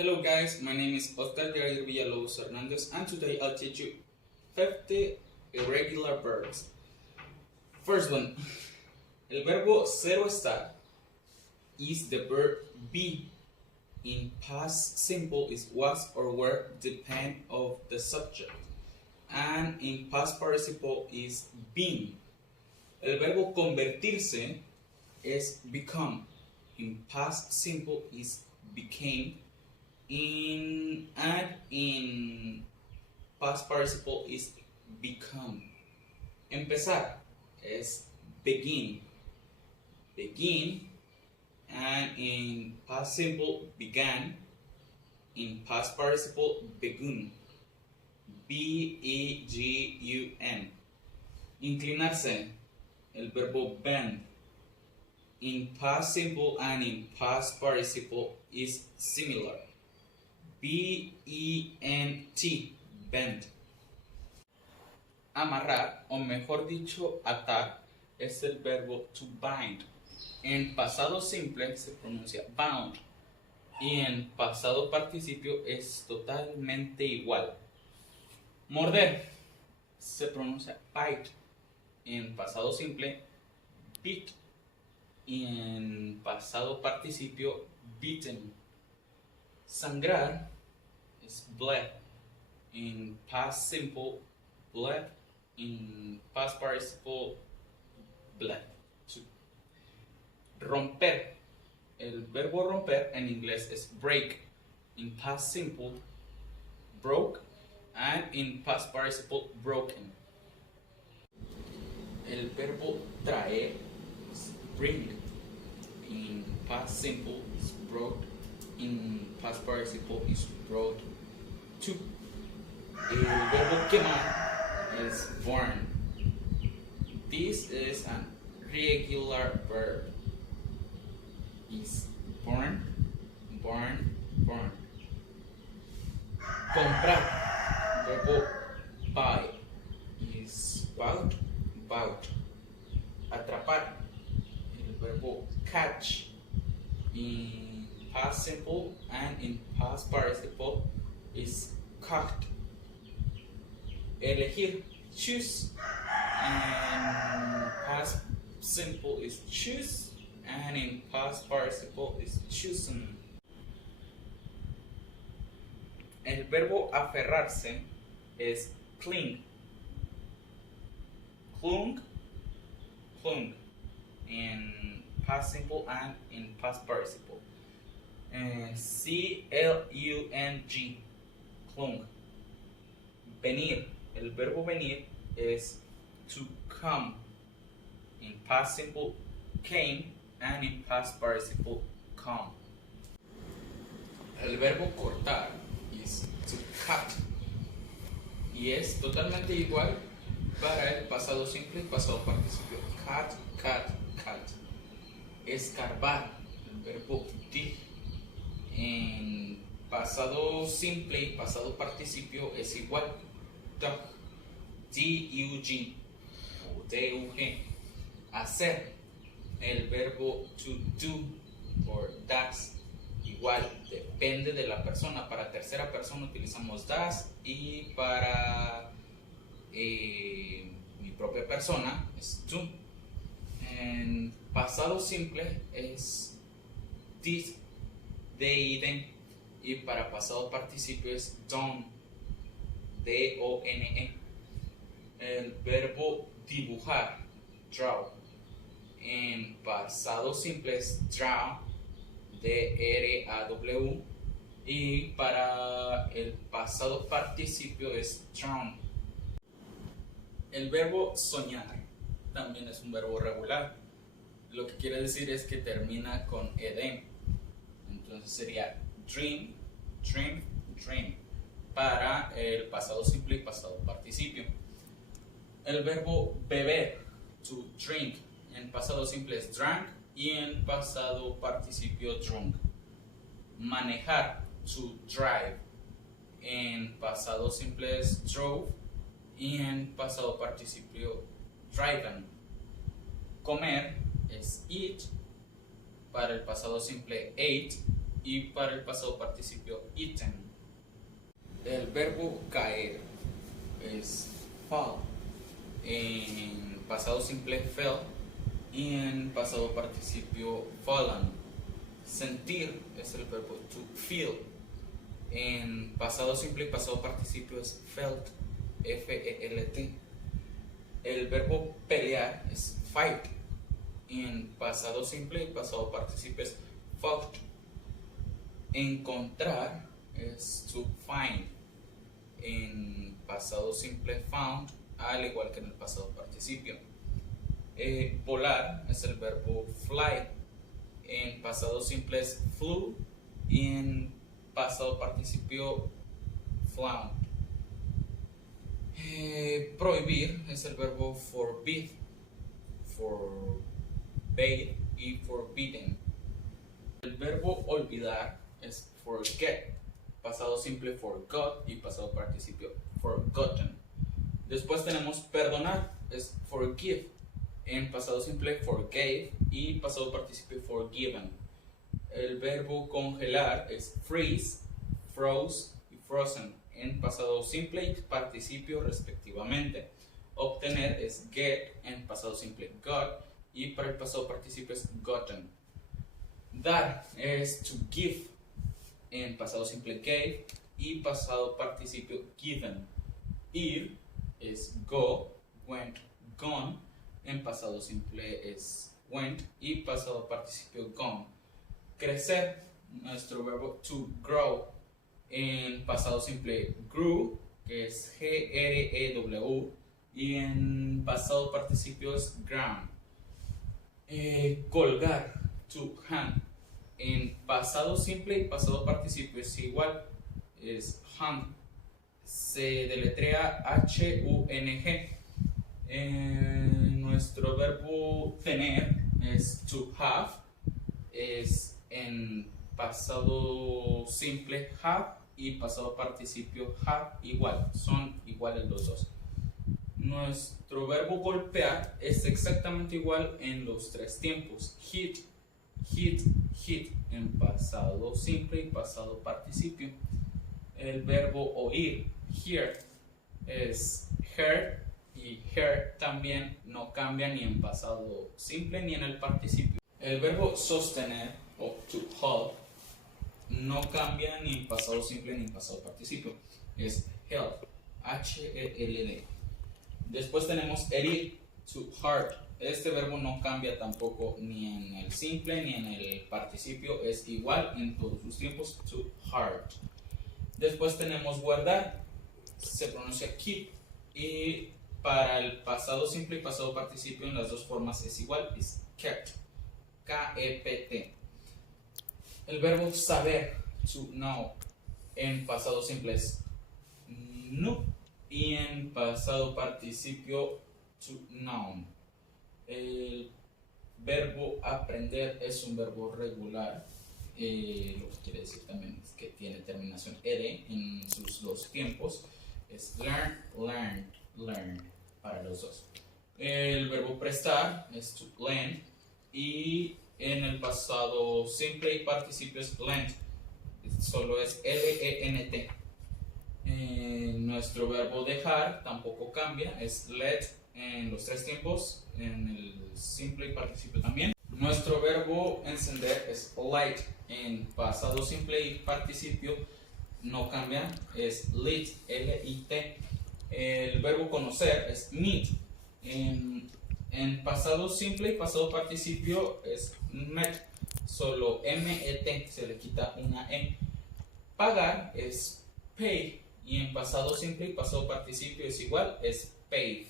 Hello guys, my name is Oscar Jair Villalobos Hernandez and today I'll teach you 50 irregular verbs. First one, el verbo cero estar is the verb be. In past simple is was or were depend of the subject. And in past participle is been. El verbo convertirse es become. In past simple is became. In past participle is become. Empezar es begin. And in past simple began. In past participle begun. begun. Inclinarse, el verbo bend. In past simple and in past participle is similar. bent, bend. Amarrar, o mejor dicho, atar, es el verbo to bind. En pasado simple se pronuncia bound y en pasado participio es totalmente igual. Morder se pronuncia bite. En pasado simple, bit. Y en pasado participio, beaten. Sangrar es bled. In past simple, bled. In past participle, bled. Romper. El verbo romper en inglés es break. In past simple, broke. And in past participle, broken. El verbo traer es bring. In past simple is brought. In past participle is brought to. El verbo quemar is burn. This is an regular verb. Is burn. Comprar, verbo buy, is bought. Atrapar, el verbo catch. In past simple and in past participle is caught. Elegir, choose. And past simple is choose. And in past participle is chosen. El verbo aferrarse es cling. Clung. In past simple and in past participle. C-L-U-N-G. Clung. Venir. El verbo venir es to come. In past simple, came. And in past participle, come. El verbo cortar is to cut. Y es totalmente igual para el pasado simple y pasado participio. Cut. Escarbar, el verbo dig. En pasado simple y pasado participio es igual. Dug. D-U-G o D-U-G. Hacer. El verbo to do or does, igual, depende de la persona. Para tercera persona utilizamos does y para mi propia persona es do. En pasado simple es did, they, them, y para pasado participio es done, D-O-N-E. El verbo dibujar, draw. En pasado simple es draw, D-R-A-W, y para el pasado participio es drawn. El verbo soñar también es un verbo regular. Lo que quiere decir es que termina con ed. Entonces sería dream, para el pasado simple y pasado participio. El verbo beber, to drink. En pasado simple es drank y en pasado participio drunk. Manejar, to drive. En pasado simple es drove y en pasado participio driven. Comer es eat. Para el pasado simple ate y para el pasado participio eaten. El verbo caer es fall, en pasado simple fell y en pasado participio fallen. Sentir es el verbo to feel, en pasado simple y pasado participio es felt, F-E-L-T. El verbo pelear es fight, en pasado simple y pasado participio es fought. Encontrar es to find, en pasado simple found, al igual que en el pasado participio. Volar es el verbo fly, en pasado simple es flew y en pasado participio flown. Prohibir es el verbo forbid, forbade y forbidden. El verbo olvidar es forget, pasado simple forgot y pasado participio forgotten. Después tenemos perdonar, es forgive, en pasado simple forgave y pasado participio forgiven. El verbo congelar es freeze, froze y frozen, en pasado simple y participio respectivamente. Obtener es get, en pasado simple got y para el pasado participio es gotten. Dar es to give, en pasado simple gave y pasado participio given. Ir es go, went, gone, en pasado simple es went y pasado participio gone. Crecer, nuestro verbo to grow, en pasado simple grew, que es G-R-E-W, y en pasado participio es ground. Colgar, to hang, en pasado simple y pasado participio es igual, es hung, se deletrea H-U-N-G. Nuestro verbo tener es to have, es en pasado simple have y pasado participio have igual, son iguales los dos. Nuestro verbo golpear es exactamente igual en los tres tiempos, hit, hit, hit, en pasado simple y pasado participio. El verbo oír, hear, es heard y heard también no cambia ni en pasado simple ni en el participio. El verbo sostener o to hold no cambia ni en pasado simple ni en pasado participio, es held, H-E-L-D. Después tenemos herir, to hurt. Este verbo no cambia tampoco ni en el simple ni en el participio, es igual en todos sus tiempos, to hurt. Después tenemos guardar, se pronuncia keep, y para el pasado simple y pasado participio en las dos formas es igual, es kept, K-E-P-T. El verbo saber, to know, en pasado simple es know y en pasado participio to know. El verbo aprender es un verbo regular, lo que quiere decir también es que tiene terminación ed en sus dos tiempos, es learn, learned, learned para los dos. El verbo prestar es to lend y en el pasado simple y participio es lent, solo es L-E-N-T. Nuestro verbo dejar tampoco cambia, es let en los tres tiempos, en el simple y participio también. Nuestro verbo encender es light, en pasado simple y participio no cambia, es lit, L-I-T. El verbo conocer es meet, en pasado simple y pasado participio es met, solo M-E-T, se le quita una E. Pagar es pay y en pasado simple y pasado participio es igual, es paid.